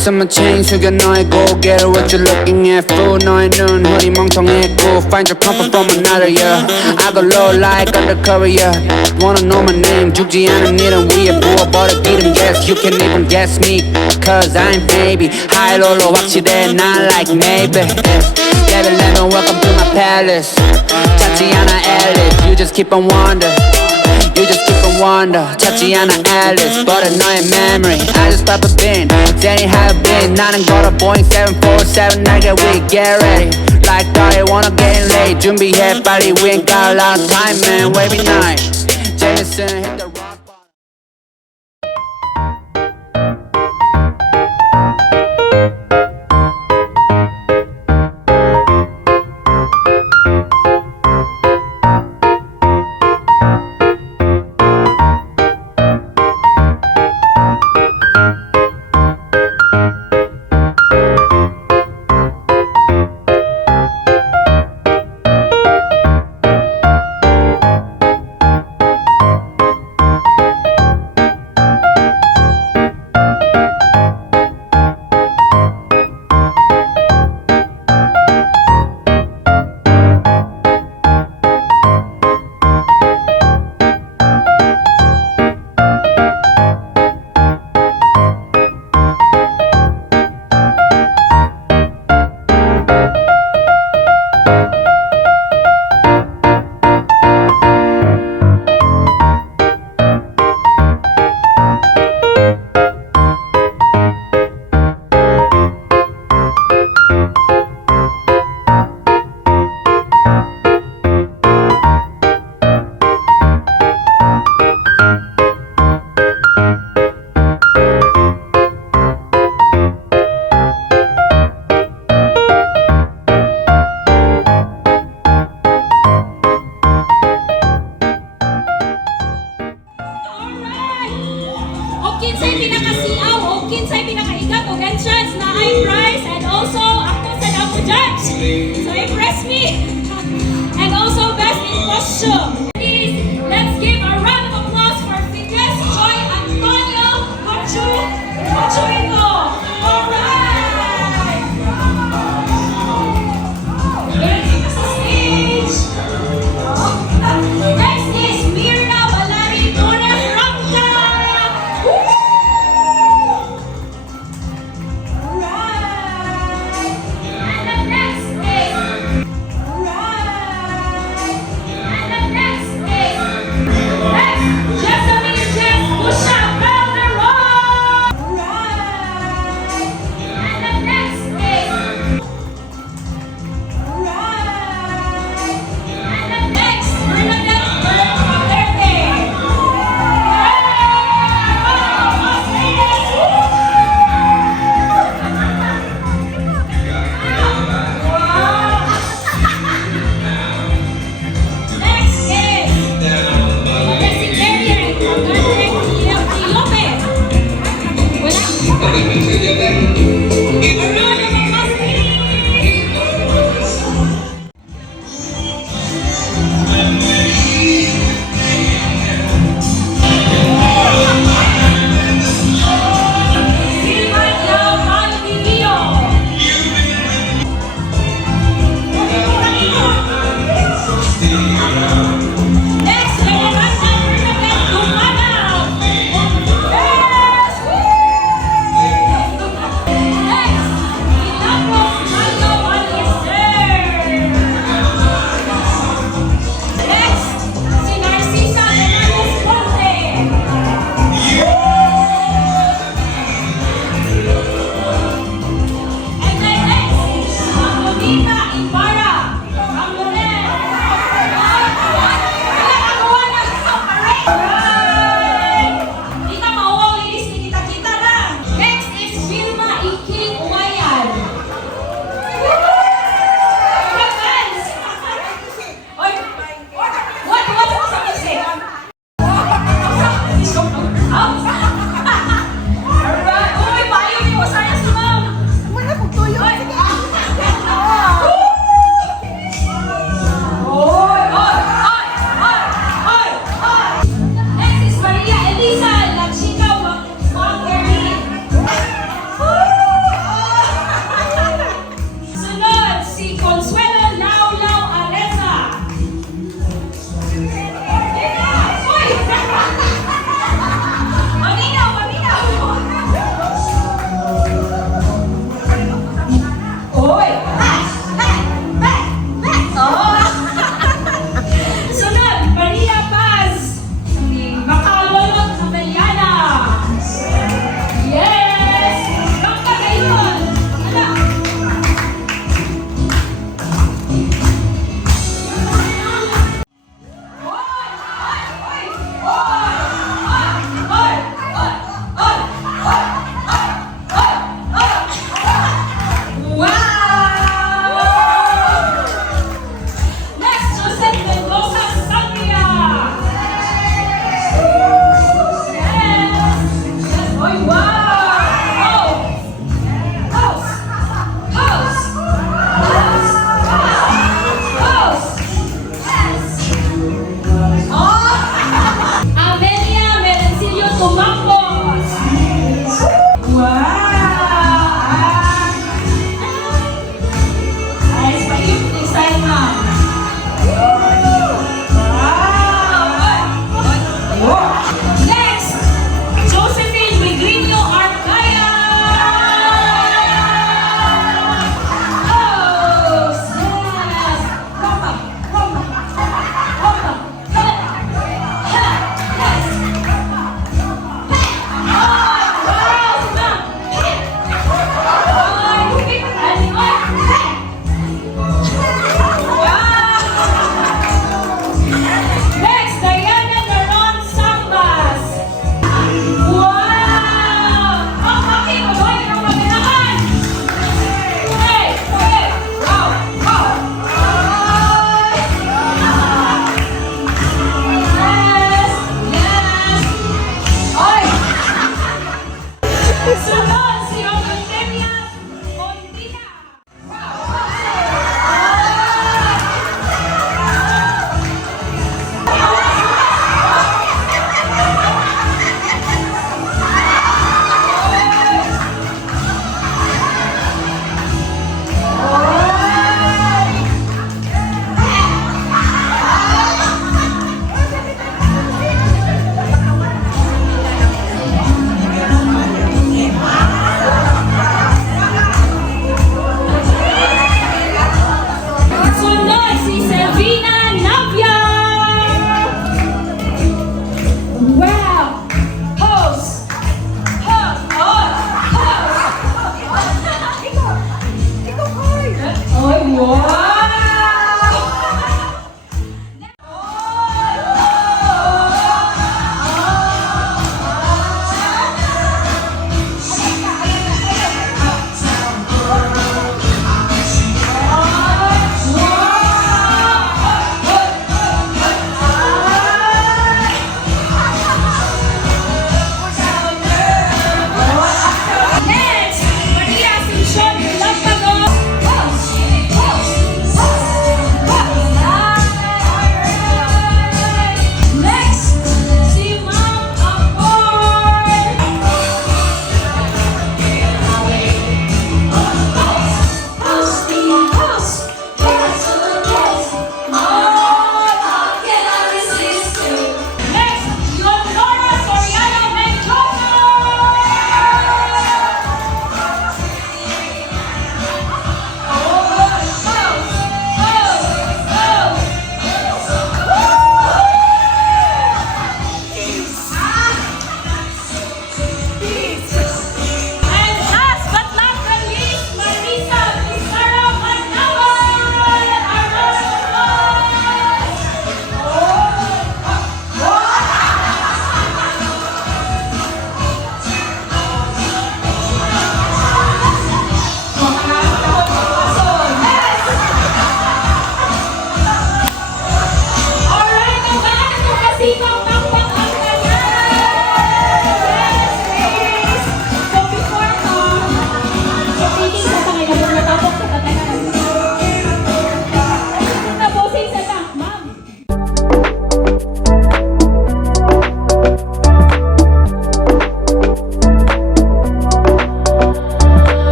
숨은 chain 숙여 너의 고개를 What you looking at fool 너의 눈 허리 멍청했고 Find your comfort from another yeah I go low like undercover yeah Wanna know my name 죽지 않은 일은 위에 부어버려 기름 Yes you can even guess me Cause I'm baby high low로 확실해 not like maybe Devil let me welcome to my palace 찾지 않아 Alice You just keep on wonder You just keep on wonder 찾지 않아 Alice 버려 너의 memory I just pop a bin Danny how you been 나는 걸어 Boeing 747 날개 we get ready Like I wanna get late 준비해 빨리 we ain't got a lot of time man wavy night Jameson hit the rock Kinsay pinakasiaw o kinsay pinakaigat o entrance na ay prize and also actors and ako judge. So impress me. And also best in costume.